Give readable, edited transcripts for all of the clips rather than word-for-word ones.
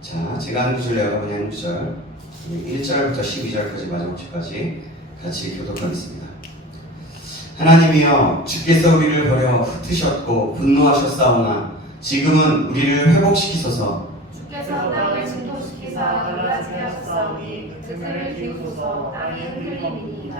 자, 제가 한 구절, 여러분이 한 구절, 1절부터 12절까지 마지막 절까지 같이 교독하겠습니다. 하나님이여, 주께서 우리를 버려 흩으셨고 분노하셨사오나 지금은 우리를 회복시키소서. 주께서 땅을 진동시키사 놀라지게 하셨사오니 그들을 비우소서. 땅이 흔들림이니이다.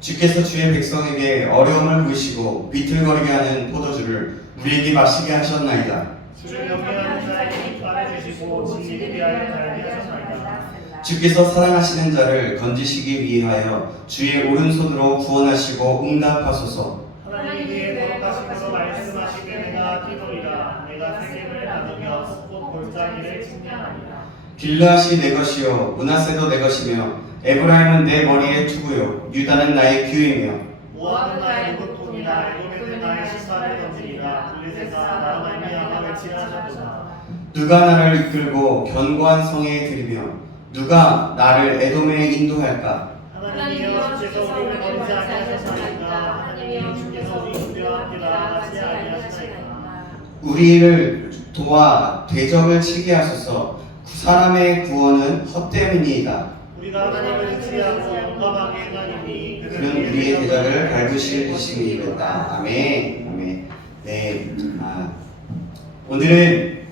주께서 주의 백성에게 어려움을 보이시고 비틀거리게 하는 포도주를 우리에게 마시게 하셨나이다. 주를 경외하는 자에게 깃발을 주시고 진리를 위하여 달게 하셨나이다. 주께서 사랑하시는 자를 건지시기 위하여 주의 오른손으로 구원하시고 응답하소서. 하나님의 거룩하심으로 말씀하시되 내가 기도리라. 내가 세겜을 나누며 곧 골짜기를 측량하리라. 길르앗이 내 것이요 므낫세도 내 것이며 에브라임은 내 머리의 투구요 유다는 나의 규이며 모압은 나의 목돈이라. 에돔은 나의 시사를 던지리라. 블레셋아 나로 말미암아 외치라 하셨도다. 누가 나를 이끌고 견고한 성에 들이며 누가 나를 에돔에 인도할까? 하나님이여 주께서 우리를 버리지 아니하셨나이까. 하나님이여 주께서 우리와 함께 나아가지 아니하시나이까. 우리를 도와 대적을 치게 하소서. 사람의 구원은 헛됨이니이다. 우리가 하나님을 의지하고 용감하게 행하니 그는 우리의 대적을 밟으실 것임이로다. 아멘. 아멘. 네. 오늘은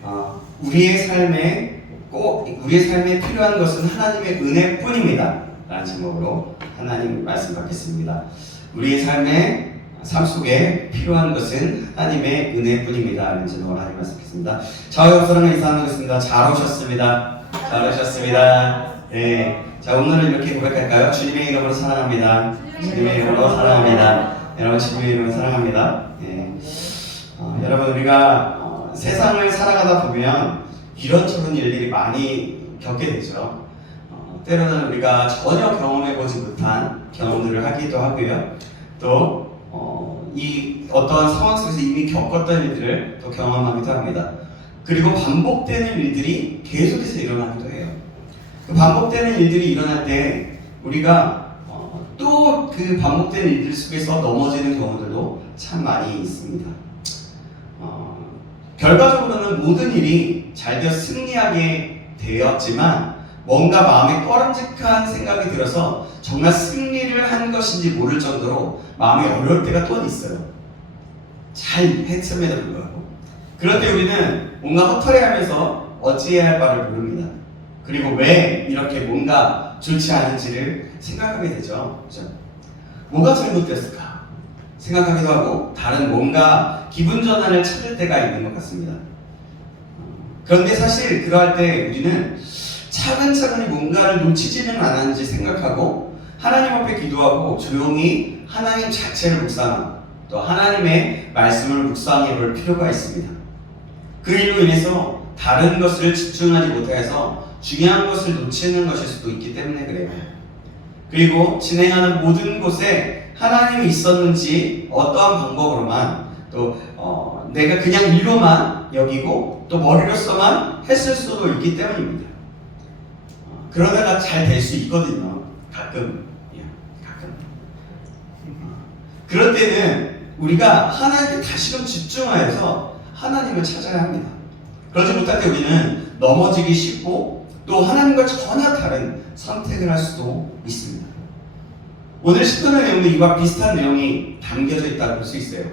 우리의 삶에 필요한 것은 하나님의 은혜뿐입니다. 라는 제목으로 하나님 말씀 받겠습니다. 우리의 삶 속에 필요한 것은 하나님의 은혜뿐입니다. 라는 제목으로 하나님 말씀 받겠습니다. 저희 사랑을 인사하겠습니다. 잘 오셨습니다. 잘 오셨습니다. 네. 자, 오늘은 이렇게 고백할까요? 주님의 이름으로 사랑합니다. 주님의 이름으로 사랑합니다. 여러분, 주님의 이름으로 사랑합니다. 네. 여러분, 우리가 세상을 살아가다 보면 이런저런 일들이 많이 겪게 되죠. 때로는 우리가 전혀 경험해보지 못한 경험들을 하기도 하고요. 또 이 어떠한 상황 속에서 이미 겪었던 일들을 또 경험하기도 합니다. 그리고 반복되는 일들이 계속해서 일어나기도 해요. 그 반복되는 일들이 일어날 때 우리가 또 그 반복되는 일들 속에서 넘어지는 경우들도 참 많이 있습니다. 결과적으로는 모든 일이 잘 되어 승리하게 되었지만 뭔가 마음에 꺼림직한 생각이 들어서 정말 승리를 한 것인지 모를 정도로 마음이 어려울 때가 또한 있어요. 잘 했음에도 불구하고. 그럴 때 우리는 뭔가 허탈해하면서 어찌해야 할 바를 모릅니다. 그리고 왜 이렇게 뭔가 좋지 않은지를 생각하게 되죠. 그렇죠? 뭐가 잘못됐을까 생각하기도 하고 다른 뭔가 기분 전환을 찾을 때가 있는 것 같습니다. 그런데 사실 그러할 때 우리는 차근차근히 뭔가를 놓치지는 않았는지 생각하고 하나님 앞에 기도하고 조용히 하나님 자체를 묵상하고 또 하나님의 말씀을 묵상해 볼 필요가 있습니다. 그 일로 인해서 다른 것을 집중하지 못해서 중요한 것을 놓치는 것일 수도 있기 때문에 그래요. 그리고 진행하는 모든 곳에 하나님이 있었는지 어떠한 방법으로만 또 내가 그냥 일로만 여기고 또 머리로서만 했을 수도 있기 때문입니다. 그러다가 잘 될 수 있거든요. 가끔. 그럴 때는 우리가 하나님께 다시금 집중하여서 하나님을 찾아야 합니다. 그러지 못할 때 우리는 넘어지기 쉽고 또 하나님과 전혀 다른 선택을 할 수도 있습니다. 오늘 시편의 내용은 이와 비슷한 내용이 담겨져 있다고 볼 수 있어요.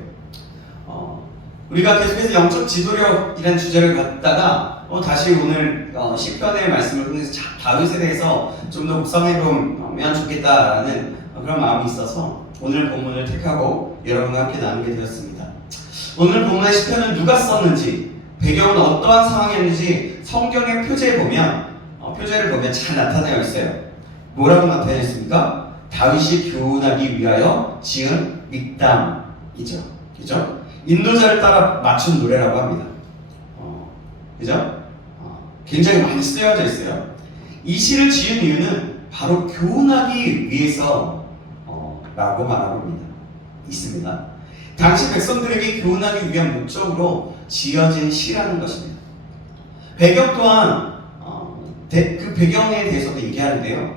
우리가 계속해서 영적 지도력이라는 주제를 갖다가 다시 오늘 시편의 말씀을 통해서 다윗에 대해서 좀 더 묵상해보면 좋겠다라는 그런 마음이 있어서 오늘 본문을 택하고 여러분과 함께 나누게 되었습니다. 오늘 본문의 시편은 누가 썼는지, 배경은 어떠한 상황이었는지 성경의 표제를 보면 잘 나타나어 있어요. 뭐라고 나타나 있습니까? 다윗이 교훈하기 위하여 지은 믹담이죠. 그죠? 인도자를 따라 맞춘 노래라고 합니다. 그죠? 굉장히 많이 쓰여져 있어요. 이 시를 지은 이유는 바로 교훈하기 위해서 라고 말하고 있습니다. 당시 백성들에게 교훈하기 위한 목적으로 지어진 시라는 것입니다. 배경 또한 그 배경에 대해서도 얘기하는데요.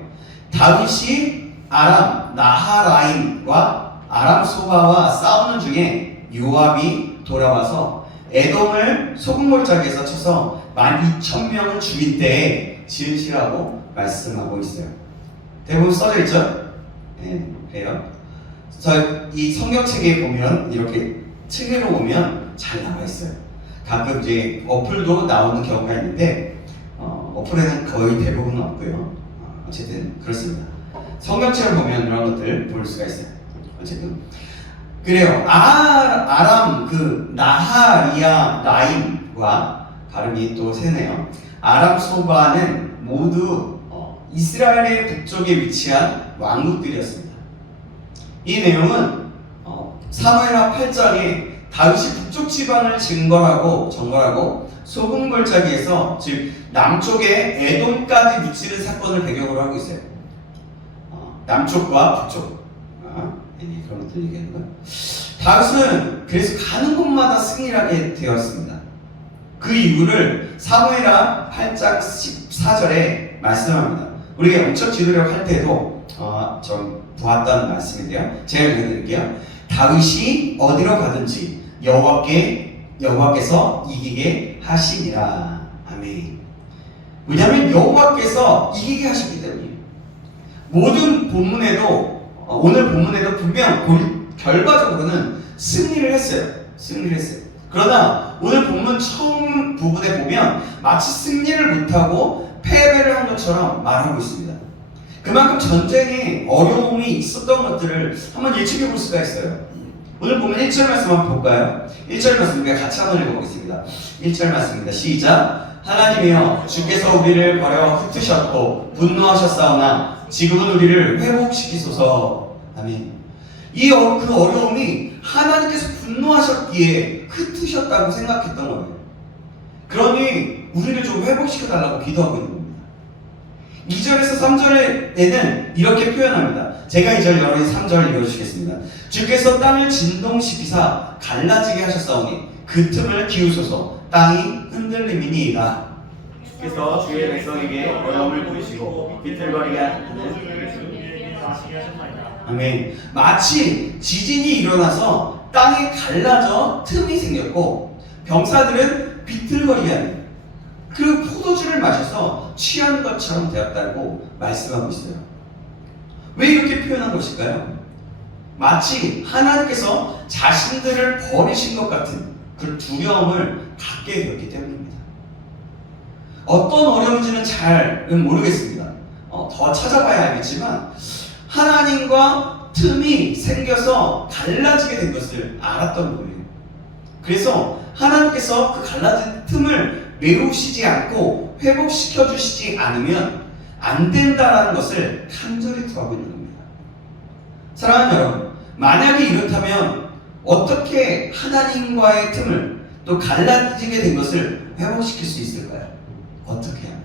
다윗이 아람 나하라임과 아람 소바와 싸우는 중에 요압이 돌아와서 에돔을 소금골짜기에서 쳐서 12,000명을 죽인 때에 지은 시라고 말씀하고 있어요. 대부분 써져 있죠? 네, 그래요. 그래서 이 성경책에 보면 이렇게 책으로 보면 잘 나와 있어요. 가끔 이제 어플도 나오는 경우가 있는데 어플에는 거의 대부분은 없고요. 어쨌든 그렇습니다. 성경책을 보면 이런 것들 볼 수가 있어요. 어쨌든 그래요. 아람 그 나하리아 나임과 발음이 또 세네요. 아람 소바는 모두 이스라엘의 북쪽에 위치한 왕국들이었습니다. 이 내용은 사무엘하 8장에 다윗이 북쪽 지방을 정벌하고 소금골짜기에서 즉 남쪽에 에돔까지 묻히는 사건을 배경으로 하고 있어요. 남쪽과 북쪽 그런 것들 얘기하는 거예요. 다윗은 그래서 가는 곳마다 승리하게 되었습니다. 그 이유를 사무엘하 8장 14절에 말씀합니다. 우리가 영적 지도력 할 때도 좀 보았던 말씀인데요. 제가 읽어드릴게요. 다윗이 어디로 가든지 여호와께서 이기게 하시니라. 아멘. 왜냐하면 여호와께서 이기게 하셨기 때문이에요. 모든 본문에도 오늘 본문에도 분명 결과적으로는 승리를 했어요. 그러나 오늘 본문 처음 부분에 보면 마치 승리를 못하고 패배를 한 것처럼 말하고 있습니다. 그만큼 전쟁에 어려움이 있었던 것들을 한번 예측해 볼 수가 있어요. 오늘 보면 1절 말씀 한번 볼까요? 1절 말씀 우리가 같이 한번 읽어보겠습니다. 1절 말씀입니다. 시작. 하나님이여 주께서 우리를 버려 흩으셨고 분노하셨사오나 지금은 우리를 회복시키소서. 아멘. 그 어려움이 하나님께서 분노하셨기에 흩으셨다고 생각했던 거예요. 그러니 우리를 좀 회복시켜달라고 기도하고 있는 겁니다. 2절에서 3절에는 이렇게 표현합니다. 제가 2절 여러분이 3절 읽어주시겠습니다. 주께서 땅을 진동시키사 갈라지게 하셨사오니 그 틈을 기우소서. 땅이 흔들림이니이다. 주께서 주의 백성에게 어려움을 보이시고 비틀거리게 하는 아멘. 마치 지진이 일어나서 땅이 갈라져 틈이 생겼고 병사들은 비틀거리게 하는 그 포도주를 마셔서 취한 것처럼 되었다고 말씀하고 있어요. 왜 이렇게 표현한 것일까요? 마치 하나님께서 자신들을 버리신 것 같은 그 두려움을 갖게 되었기 때문입니다. 어떤 어려움인지는 잘은 모르겠습니다. 더 찾아봐야 알겠지만 하나님과 틈이 생겨서 갈라지게 된 것을 알았던 거예요. 그래서 하나님께서 그 갈라진 틈을 메우시지 않고 회복시켜 주시지 않으면 안 된다라는 것을 간절히 구하고 있는 겁니다. 사랑하는 여러분, 만약에 이렇다면 어떻게 하나님과의 틈을 또 갈라지게 된 것을 회복시킬 수 있을까요? 어떻게 하면?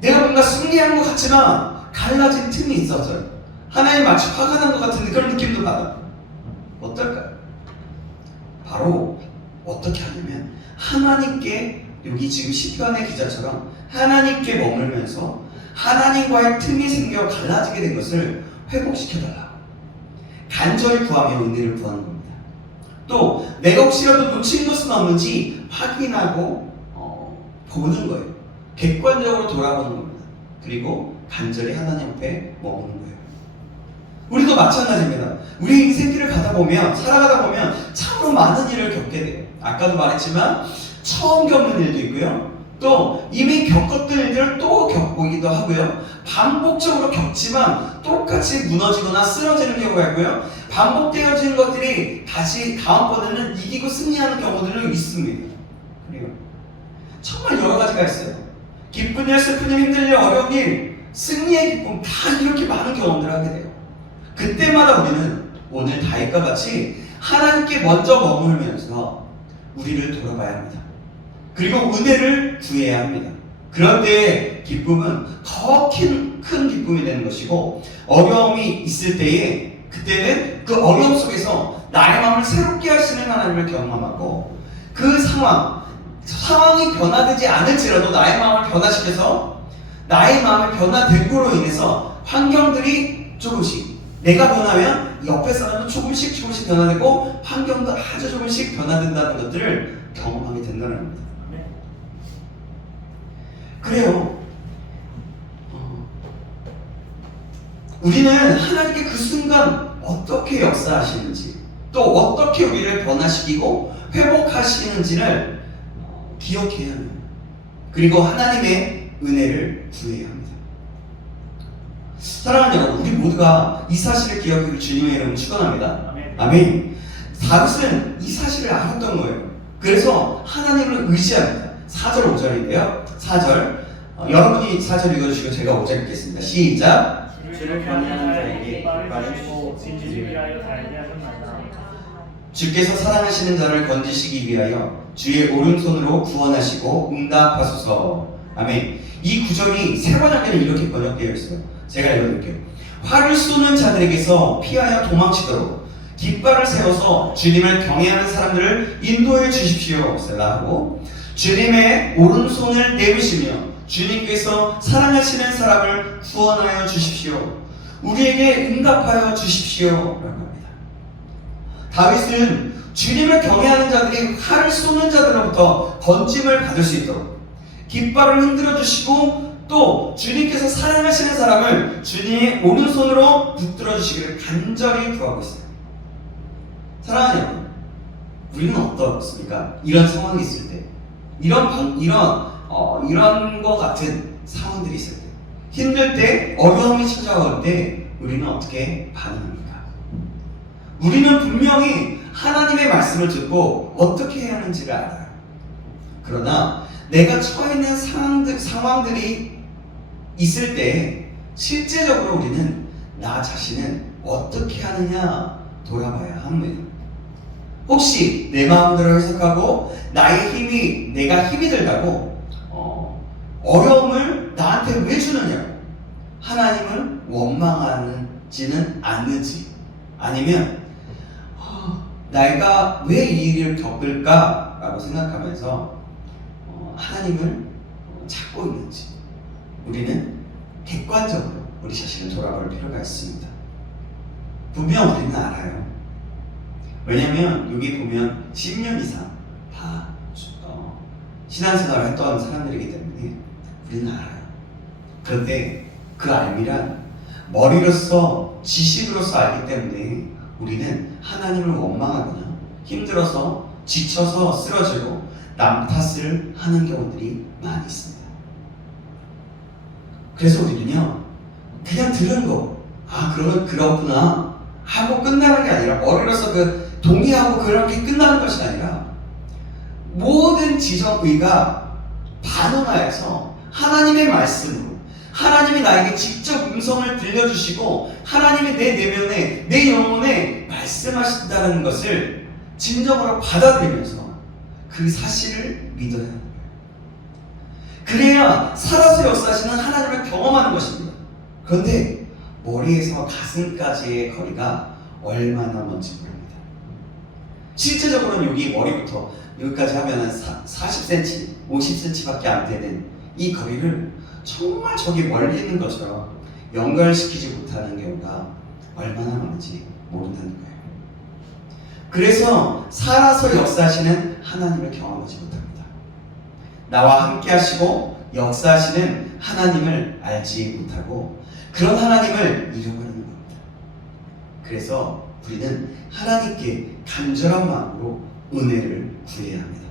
내가 뭔가 승리한 것 같지만 갈라진 틈이 있어서요. 하나님 마치 화가 난 것 같은 그런 느낌도 받아요. 어떨까요? 바로 어떻게 하냐면 하나님께, 여기 지금 시편의 기자처럼 하나님께 머물면서 하나님과의 틈이 생겨 갈라지게 된 것을 회복시켜달라고 간절히 구하며 은혜를 구하는 겁니다. 또 내가 혹시라도 놓친 것은 없는지 확인하고 보는 거예요. 객관적으로 돌아보는 겁니다. 그리고 간절히 하나님 앞에 머무는 거예요. 우리도 마찬가지입니다. 우리 인생길을 살아가다 보면 참으로 많은 일을 겪게 돼요. 아까도 말했지만 처음 겪는 일도 있고요. 또 이미 겪었던 일들을 또 겪기도 하고요. 반복적으로 겪지만 똑같이 무너지거나 쓰러지는 경우가 있고요. 반복되어지는 것들이 다시 다음번에는 이기고 승리하는 경우들도 있습니다. 그리고 정말 여러 가지가 있어요. 기쁜 일, 슬픈 일, 힘든 일, 어려운 일, 승리의 기쁨 다 이렇게 많은 경험들을 하게 돼요. 그때마다 우리는 오늘 다윗과 같이 하나님께 먼저 머물면서 우리를 돌아봐야 합니다. 그리고 은혜를 구해야 합니다. 그럴 때 기쁨은 더 큰 기쁨이 되는 것이고, 어려움이 있을 때에 그때는 그 어려움 속에서 나의 마음을 새롭게 하시는 하나님을 경험하고, 그 상황이 변화되지 않을지라도 나의 마음을 변화시켜서 나의 마음이 변화됨으로 인해서 환경들이 조금씩 내가 변하면 옆에 사람도 조금씩 변화되고 환경도 아주 조금씩 변화된다는 것들을 경험하게 된다는 겁니다. 그래요. 우리는 하나님께 그 순간 어떻게 역사하시는지, 또 어떻게 우리를 변화시키고 회복하시는지를 기억해야 합니다. 그리고 하나님의 은혜를 구해야 합니다. 사랑하는 여러분, 우리 모두가 이 사실을 기억하기를 주님의 이름으로 축원합니다. 아멘. 다윗은 이 사실을 알았던 거예요. 그래서 하나님을 의지합니다. 4절 5절인데요. 4절 여러분이 4절 읽어주시고 제가 5절 읽겠습니다. 시작. 주를 경외하는 자에게 말하시고 진실을 위하여 달게 하셨나이다. 주께서 사랑하시는 자를 건지시기 위하여 주의 오른손으로 구원하시고 응답하소서. 아멘. 이 구절이 세 번역에는 이렇게 번역되어 있어요. 제가 읽어드릴게요. 활을 쏘는 자들에게서 피하여 도망치도록 깃발을 세워서 주님을 경외하는 사람들을 인도해 주십시오. 셀라하고 주님의 오른손을 내미시며 주님께서 사랑하시는 사람을 구원하여 주십시오. 우리에게 응답하여 주십시오. 라고 합니다. 다윗은 주님을 경외하는 자들이 활을 쏘는 자들로부터 건짐을 받을 수 있도록 깃발을 흔들어 주시고 또 주님께서 사랑하시는 사람을 주님의 오른손으로 붙들어 주시기를 간절히 구하고 있어요. 사랑하는 여러분, 우리는 어떻습니까? 이런 상황이 있을 때, 이런 것 같은 상황들이 있을 때, 힘들 때, 어려움이 찾아올 때, 우리는 어떻게 반응합니까? 우리는 분명히 하나님의 말씀을 듣고 어떻게 해야 하는지를 알아요. 그러나 내가 처해 있는 상황들이 있을 때 실제적으로 우리는 나 자신은 어떻게 하느냐 돌아봐야 합니다. 혹시 내 마음대로 해석하고 내가 힘이 들다고 어려움을 나한테 왜 주느냐, 하나님을 원망하지는 않는지, 아니면 내가 왜 이 일을 겪을까 라고 생각하면서 하나님을 찾고 있는지, 우리는 객관적으로 우리 자신을 돌아볼 필요가 있습니다. 분명 우리는 알아요. 왜냐면 여기 보면 10년 이상 다 신앙생활을 했던 사람들이기 때문에 우리는 알아요. 그런데 그 알미란 머리로서 지식으로서 알기 때문에 우리는 하나님을 원망하거나 힘들어서 지쳐서 쓰러지고 남 탓을 하는 경우들이 많이 있습니다. 그래서 우리는요, 그냥 들은 거, 그러면 그렇구나 하고 끝나는 게 아니라, 머리로서 동의하고 그렇게 끝나는 것이 아니라, 모든 지정의가 반응하여서 하나님의 말씀으로, 하나님이 나에게 직접 음성을 들려주시고 하나님이 내 내면에, 내 영혼에 말씀하신다는 것을 진정으로 받아들이면서 그 사실을 믿어야 합니다. 그래야 살아서 역사하시는 하나님을 경험하는 것입니다. 그런데 머리에서 가슴까지의 거리가 얼마나 먼지 모릅니다. 실제적으로는 여기 머리부터 여기까지 하면 40cm, 50cm밖에 안 되는 이 거리를 정말 저기 멀리 있는 것처럼 연결시키지 못하는 경우가 얼마나 많은지 모른다는 거예요. 그래서 살아서 역사하시는 하나님을 경험하지 못합니다. 나와 함께 하시고 역사하시는 하나님을 알지 못하고 그런 하나님을 잃어버리는 겁니다. 그래서 우리는 하나님께 간절한 마음으로 은혜를 구해야 합니다.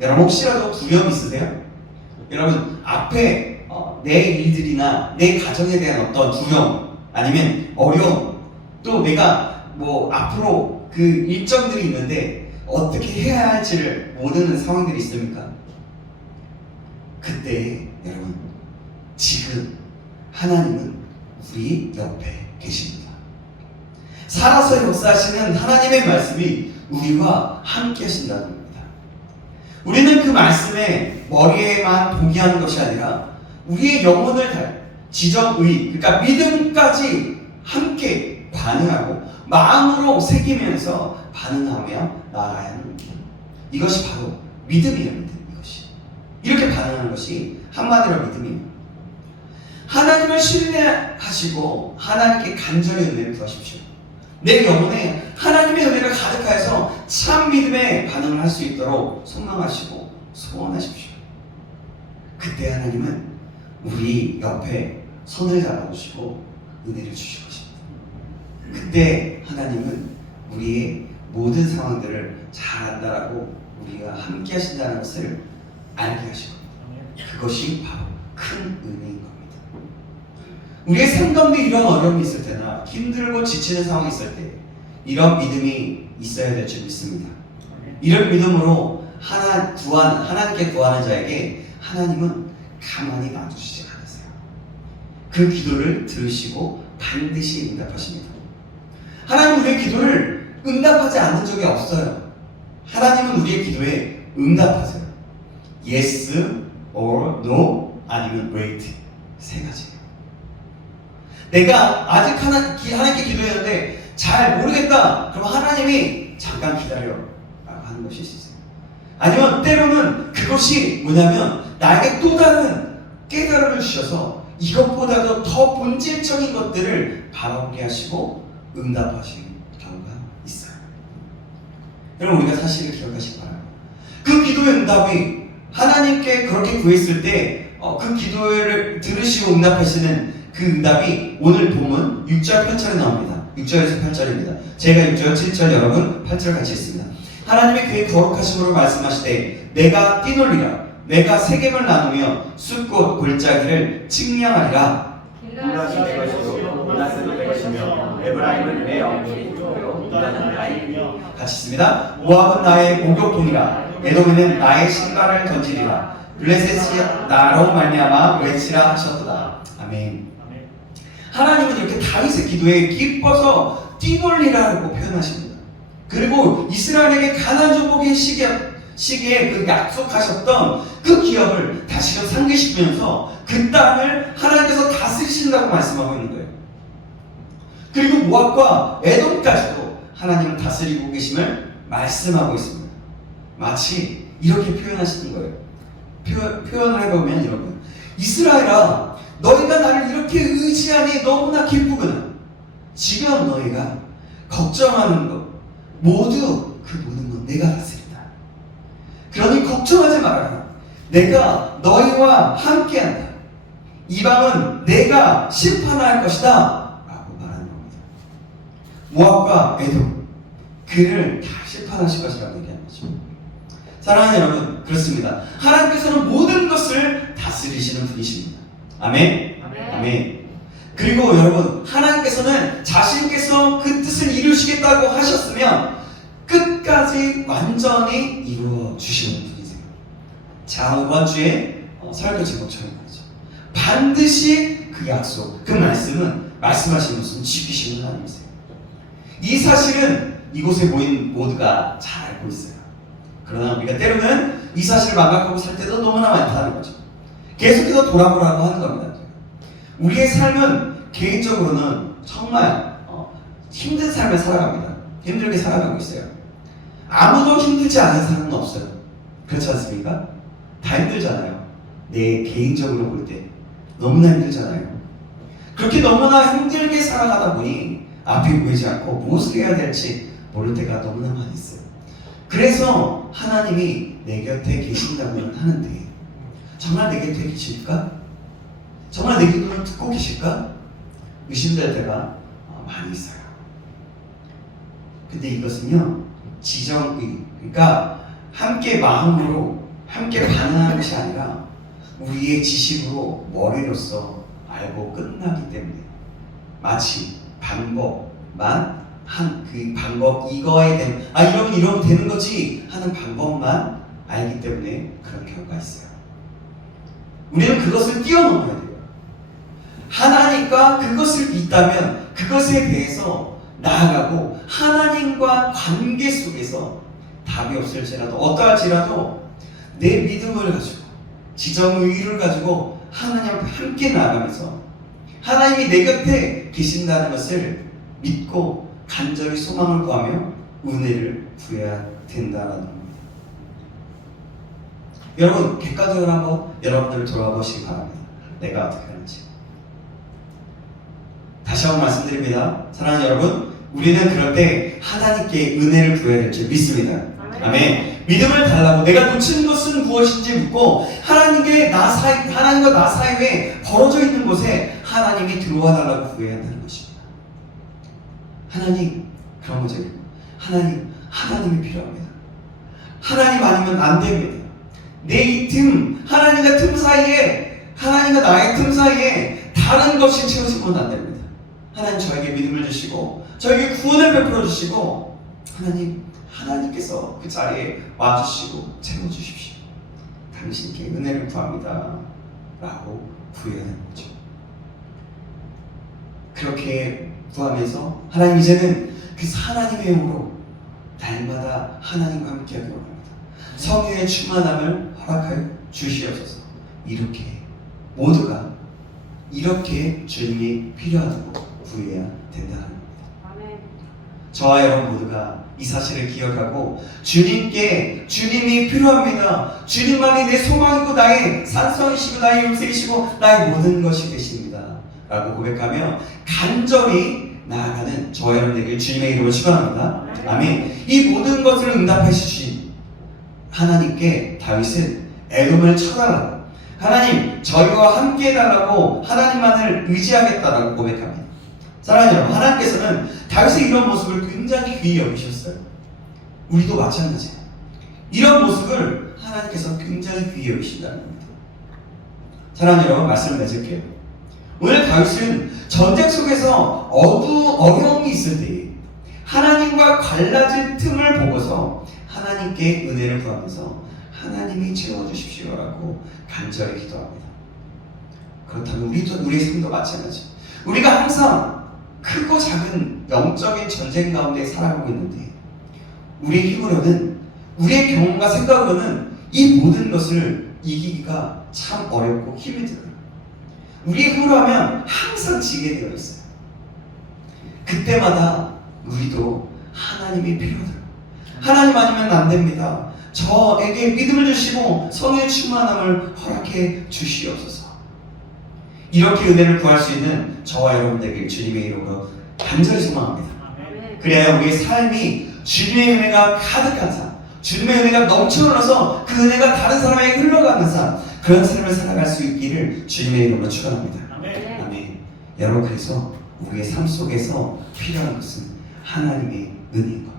여러분, 혹시라도 두려움 있으세요? 여러분, 앞에 내 일들이나 내 가정에 대한 어떤 두려움, 아니면 어려움, 또 내가 앞으로 그 일정들이 있는데 어떻게 해야 할지를 모르는 상황들이 있습니까? 그때 여러분, 지금 하나님은 우리 옆에 계십니다. 살아서 역사하시는 하나님의 말씀이 우리와 함께 하신다는 겁니다. 우리는 그 말씀에 머리에만 동의하는 것이 아니라 우리의 영혼을 지정의, 그러니까 믿음까지 함께 반응하고 마음으로 새기면서 반응하며 나아가야 하는 겁니다. 이것이 바로 믿음이에요. 믿음. 이것이 이렇게 반응하는 것이 한마디로 믿음이에요. 하나님을 신뢰하시고 하나님께 간절히 은혜를 구하십시오. 내 영혼에 하나님의 은혜가 가득하여서 참 믿음의 반응을 할 수 있도록 소망하시고 소원하십시오. 그때 하나님은 우리 옆에 손을 잡아주시고 은혜를 주실 것입니다. 그때 하나님은 우리의 모든 상황들을 잘 안다라고 우리가 함께 하신다는 것을 알게 하실 겁니다. 그것이 바로 큰 은혜인 겁니다. 우리의 삶 가운데 이런 어려움이 있을 때나 힘들고 지치는 상황이 있을 때 이런 믿음이 있어야 될 줄 믿습니다. 이런 믿음으로 하나님께 구하는 자에게 하나님은 가만히 놔두시지 않으세요. 그 기도를 들으시고 반드시 응답하십니다. 하나님은 우리의 기도를 응답하지 않는 적이 없어요. 하나님은 우리의 기도에 응답하세요. Yes or no 아니면 wait. 세 가지예요. 내가 아직 하나님께 기도했는데 잘 모르겠다. 그럼 하나님이 잠깐 기다려 라고 하는 것이 있어요. 아니면 때로는 그것이 뭐냐면 나에게 또 다른 깨달음을 주셔서 이것보다도 더 본질적인 것들을 바라보게 하시고 응답하시는 경우가 있어요. 여러분, 우리가 사실을 기억하시기 바랍니다. 그 기도의 응답이 하나님께 그렇게 구했을 때 그 기도를 들으시고 응답하시는 그 응답이 오늘 보면 6절 8절에 나옵니다. 6절에서 8절입니다. 제가 6절 7절 여러분 8절 같이 읽습니다. 하나님의 그의 거룩하심으로 말씀하시되 내가 뛰놀리라 내가 세겜을 나누며 숫꽃 골짜기를 측량하리라. 유다시 내 것이요 문하세도 내 것이며 에브라임은 내 영혼이요 유다는 나의 이며 같이 있습니다. 모압은 나의 목욕통이라 에돔에는 나의 신발을 던지리라. 블레셋이 나로 말미암아 외치라 하셨도다. 아멘. 하나님은 이렇게 다윗의 기도에 기뻐서 뛰놀리라고 표현하십니다. 그리고 이스라엘에게 가나안 정복의 시기에 그 약속하셨던 그 기업을 다시금 상기시키면서 그 땅을 하나님께서 다스리신다고 말씀하고 있는 거예요. 그리고 모압과 에돔까지도 하나님은 다스리고 계심을 말씀하고 있습니다. 마치 이렇게 표현하시는 거예요. 표현을 해보면 이런 거예요. 이스라엘아, 너희가 나를 이렇게 의지하니 너무나 기쁘구나. 지금 너희가 걱정하는 것 모두 그 모든 건 내가 다스린다. 그러니 걱정하지 말아라. 내가 너희와 함께한다. 이방은 내가 심판할 것이다 라고 말하는 겁니다. 모압과 에돔 그를 다 심판하실 것이라고 얘기하는 거죠. 사랑하는 여러분, 그렇습니다. 하나님께서는 모든 것을 다스리시는 분이십니다. 아멘. 아멘. 그리고 여러분, 하나님께서는 자신께서 그 뜻을 이루시겠다고 하셨으면 끝까지 완전히 이루어 주시는 분이세요. 자, 이번 주에 설교 제목처럼 말이죠. 반드시 그 약속, 그 말씀은 말씀하신 것은 지키시는 하나님이세요. 이 사실은 이곳에 모인 모두가 잘 알고 있어요. 그러나 우리가 때로는 이 사실을 망각하고 살 때도 너무나 많다는 거죠. 계속해서 돌아보라고 하는 겁니다. 우리의 삶은 개인적으로는 정말 힘든 삶을 살아갑니다. 힘들게 살아가고 있어요. 아무도 힘들지 않은 사람은 없어요. 그렇지 않습니까? 다 힘들잖아요. 내 개인적으로 볼 때 너무나 힘들잖아요. 그렇게 너무나 힘들게 살아가다 보니 앞이 보이지 않고 무엇을 해야 될지 모를 때가 너무나 많이 있어요. 그래서 하나님이 내 곁에 계신다고는 하는데 정말 내 곁에 계실까? 정말 내 기도를 듣고 계실까? 의심될 때가 많이 있어요. 근데 이것은요, 지정의, 그러니까 함께 마음으로 함께 반응하는 것이 아니라 우리의 지식으로 머리로서 알고 끝나기 때문에 마치 방법만 그 방법 이거에 대한 이러면 되는 거지 하는 방법만 알기 때문에 그런 경우가 있어요. 우리는 그것을 뛰어넘어야 돼요. 하나님과 그것을 있다면 그것에 대해서 나아가고 하나님과 관계 속에서 답이 없을지라도 어떠할지라도 내 믿음을 가지고 지정의를 가지고 하나님 앞에 함께 나아가면서 하나님이 내 곁에 계신다는 것을 믿고 간절히 소망을 구하며 은혜를 구해야 된다는 겁니다. 여러분, 객관적으로 한번 여러분들을 돌아보시기 바랍니다. 내가 어떻게 하는지. 다시 한번 말씀드립니다. 사랑하는 여러분, 우리는 그럴 때 하나님께 은혜를 구해야 될 줄 믿습니다. 아멘. 믿음을 달라고 내가 놓친 것은 무엇인지 묻고 하나님과 나 사이에 벌어져 있는 곳에 하나님이 들어와 달라고 구해야 한다는 것입니다. 하나님, 그런 거죠. 하나님이 필요합니다. 하나님 아니면 안 됩니다. 내 이 하나님과 하나님과 나의 틈 사이에 다른 것이 채워지면 안 됩니다. 하나님 저에게 믿음을 주시고 저에게 구원을 베풀어 주시고 하나님께서 그 자리에 와주시고 채워주십시오. 당신께 은혜를 구합니다 라고 구해야 하는 거죠. 그렇게 구하면서 하나님 이제는 그 하나님의 영으로 날마다 하나님과 함께하기 원합니다. 성령의 충만함을 허락하여 주시옵소서. 모두가 이렇게 주님이 필요하다고 구해야 된다는 겁니다. 저와 여러분 모두가 이 사실을 기억하고 주님이 필요합니다. 주님만이 내 소망이고 나의 산성이시고 나의 요새이시고 나의 모든 것이 되십니다 라고 고백하며 간절히 나아가는 저와 여러분 되길 주님의 이름으로 축원합니다. 아멘. 이 모든 것을 응답해 주신 하나님께 다윗은 에돔을 쳐달라고, 하나님 저희와 함께 해달라고 하나님만을 의지하겠다라고 고백합니다. 사랑하는 여러분, 하나님께서는 다윗의 이런 모습을 굉장히 귀히 여기셨어요. 우리도 마찬가지예요. 이런 모습을 하나님께서 굉장히 귀히 여기신다는 겁니다. 사랑하는 여러분, 말씀을 맺을게요. 오늘 다윗은 전쟁 속에서 어려움이 있을 때 하나님과 갈라진 틈을 보고서 하나님께 은혜를 구하면서 하나님이 채워주십시오라고 간절히 기도합니다. 그렇다면 우리의 삶도 마찬가지. 우리가 항상 크고 작은 영적인 전쟁 가운데 살아가고 있는데 우리의 힘으로는, 우리의 경험과 생각으로는 이 모든 것을 이기기가 참 어렵고 힘이 들어요. 우리의 힘으로 하면 항상 지게 되어 있어요. 그때마다 우리도 하나님이 필요하다. 하나님 아니면 안 됩니다. 저에게 믿음을 주시고 성령의 충만함을 허락해 주시옵소서. 이렇게 은혜를 구할 수 있는 저와 여러분들에게 주님의 이름으로 간절히 소망합니다. 그래야 우리의 삶이 주님의 은혜가 가득한 삶, 주님의 은혜가 넘쳐 흘러서 그 은혜가 다른 사람에게 흘러가는 삶, 그런 삶을 살아갈 수 있기를 주님의 이름으로 축원합니다. 아멘. 여러분, 그래서 우리의 삶 속에서 필요한 것은 하나님의 은혜인 겁니다.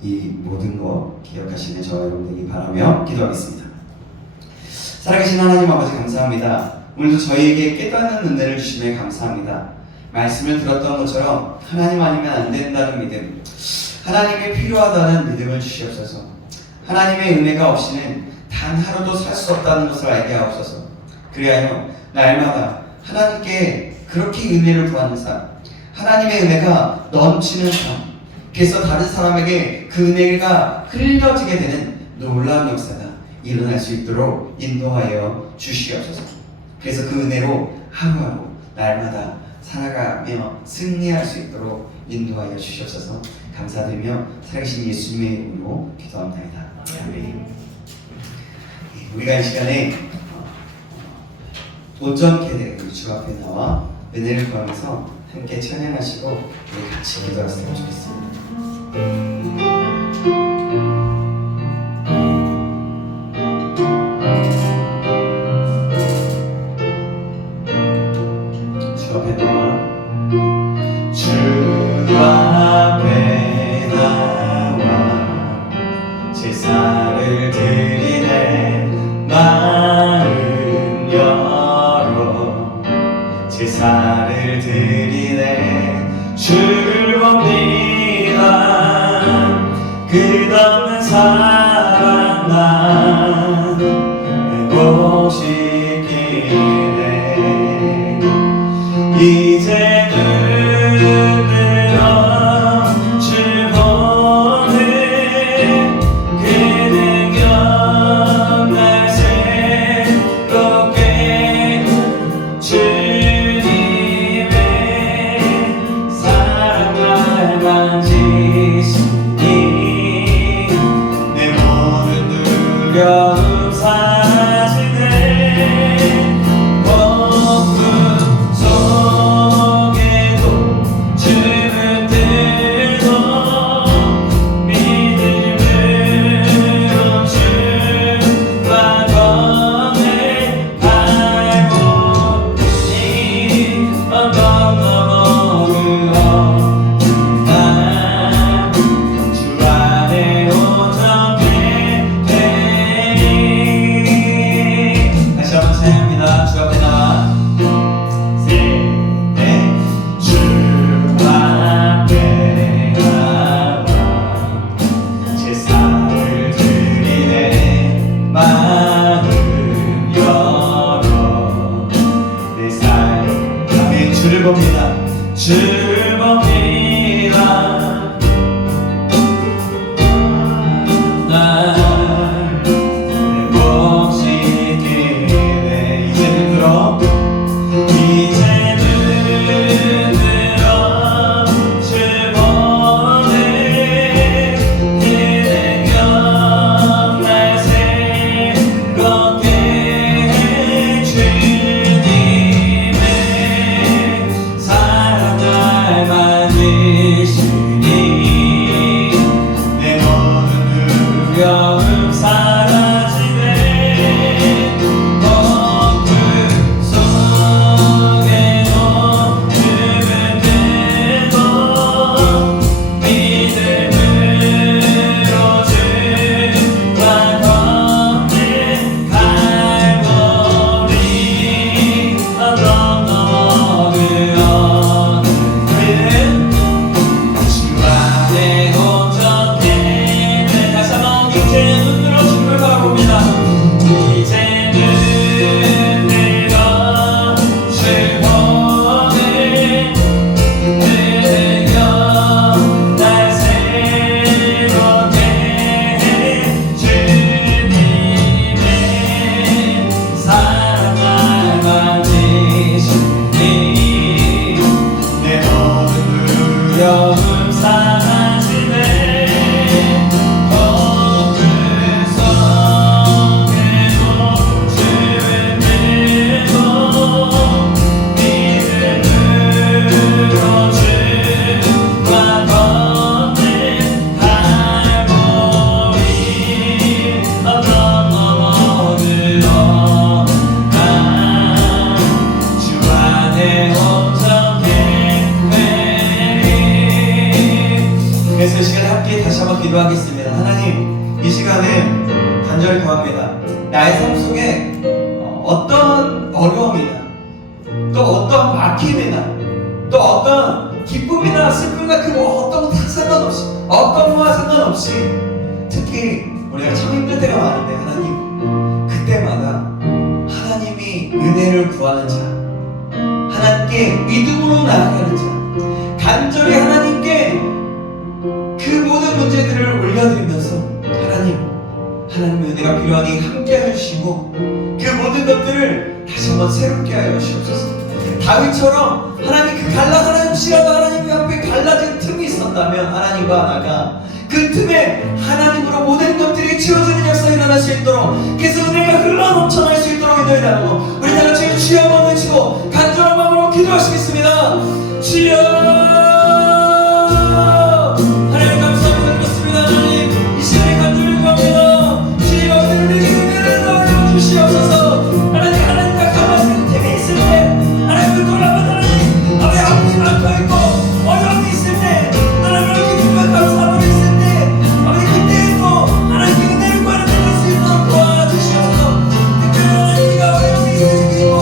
이 모든 거 기억하시는 저와 여러분들이 바라며 기도하겠습니다. 살아계신 하나님 아버지 감사합니다. 오늘도 저희에게 깨닫는 은혜를 주시며 감사합니다. 말씀을 들었던 것처럼 하나님 아니면 안 된다는 믿음, 하나님이 필요하다는 믿음을 주시옵소서. 하나님의 은혜가 없이는 단 하루도 살 수 없다는 것을 알게 하옵소서. 그리하여 날마다 하나님께 그렇게 은혜를 구하는 삶, 하나님의 은혜가 넘치는 삶, 그래서 다른 사람에게 그 은혜가 흘려지게 되는 놀라운 역사가 일어날 수 있도록 인도하여 주시옵소서. 그래서 그 은혜로 하루하루 날마다 살아가며 승리할 수 있도록 인도하여 주시옵소서. 감사드리며 살아계신 예수님의 이름으로 기도합니다. 아멘. 우리가 이 시간에 온전케 우리 주 앞에 나와 은혜를 구하면서 함께 찬양하시고 우리 같이 기도했으면 좋겠습니다. 주 앞에 나와 제사를 드리네. 마음 열어 제사를 드리네. 주를 봅니다. 끝없는 사랑 난 보고 싶기네. 이제는 즐겁이라 날 회복시키네. 이제는 들어 즐거워네. 내 곁 날 새롭게 해 주님의 사랑을 만드시니 내 모든 두려움 사라지네. 어둠 속에도 주변에도 믿음으로 주와 걷는 갈보리 언덕 넘어그어는 주 안에 온전해. 다시 한번 이제 눈 들어 주님을 바라봅니다. 이제는 내가 즐거워해. 내 곁 날 새롭게 해 주님의 사랑을 만드시니 내 모든 두려움 사라지네. 어둠 속에도 주님도 믿음으로 주와 걷는 갈보리 언덕 넘어 들어가 주 안에 온전해. 그래서 이 시간에 함께 다시 한번 기도하겠습니다. 하나님, 이 시간에 간절히 구합니다. 나의 삶 속에 어떤 어려움이나 또 어떤 막힘이나 또 어떤 기쁨이나 슬픔이나 그 어떤 거 다 상관없이 어떤 거와 상관없이 특히 우리가 참 힘들 때가 많은데 하나님, 그때마다 하나님이 은혜를 구하는 자, 하나님께 믿음으로 나아가는 자, 간절히 하나님께 그 모든 문제들을 올려드리면서 하나님의 은혜가 필요하니 함께 해주시고 그 모든 것들을 다시 한번 새롭게 하여 주옵소서. 다윗처럼 하나님 그 하나님 혹시라도 하나님 앞에 갈라진 틈이 있었다면 하나님과 나가 그 틈에 하나님으로 모든 것들이 치워지는 역사가 일어날 수 있도록, 그래서 은혜가 흘러 넘쳐날 수 있도록 인도해달라고 우리 다같이 주여 한번 외치고 간절한 마음으로 기도하시겠습니다. 주여, 하나님 감사합니다. 그렇습니다. 하나님, 이 시간에 간절히 구합니다. 주여, 은혜를 넣어 주시옵소서. 하나님과 가만히 틈이 있을 때 하나님을 돌아보는 하나님, 아버지 아픔이 많고있고 어려움이 있을 때 하나님을 기쁨과 감사함으로 있을 때 아버지 그때에도 하나님의 은혜를 구하는 수 있도록 도와주시옵소서. 특별히 하나님과 어려움이 있고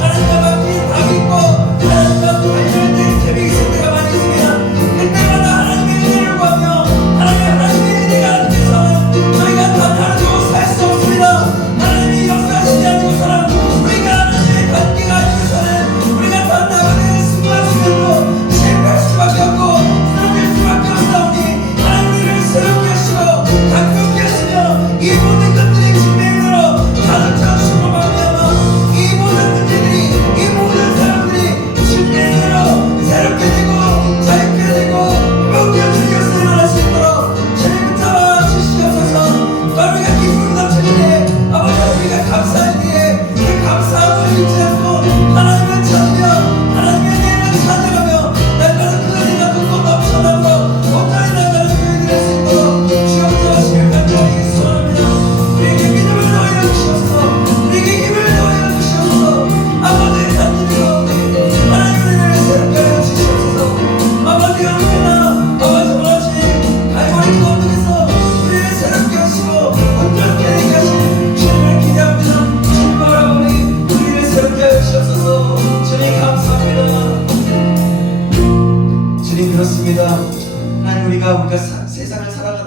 하나님과 막힌 답이 있고 하나님과 관련된 틈이 있을 때가 많이 있습니다. 그때마다 하나님의 은혜를 구하며 하나님의 은혜가 안 돼서는 저희가 다 다른 곳 살 수 없습니다. 하나님이 역사하시지 않고서는 우리가 하나님의 관계가 아니고서는 우리가 다 나가는 순간순간도 실패할 수밖에 없고 쓰러질 수밖에 없사오니 하나님을 새롭게 하시고 강력케 하시며 이 모든 것들이 진행으로 가득 채우시고 말미암아 이 모든 문제들이 이 모든 사람들이 진행으로 새롭게 되고 자유케 되고 회복되어지는 역사가 일어날 수 있도록 주님 붙잡아 주시옵소서. 우리가 기쁨이 넘치는 때 아버지 우리가 감사할 때에 그 감사함을 잊지 않고 하나님을 찾으며 하나님의 은혜를 찾아가며 날마다 그 은혜가 쏟고 넘쳐나므로 온전히 나가는 교회들이 될 수 있도록 주여 붙잡으시길 간절히 소원합니다. 우리에게 믿음을 더하여 주시옵소서. 우리에게 힘을 더하여 주시옵소서. 아버지 간절히 가운데 하나님의 은혜를 새롭게 하여 주시옵소서. 아버지 언제나 아버지 원하신 갈보리 그 언덕에서 우리를 새롭게 하시고 온전케 되게 하신 주님을 기대합니다. 주님 바라보니 우리를 새롭게 하여 주시옵소서. 주님 감사합니다. 주님 그렇습니다. 하나님, 우리가 세상을 살아가는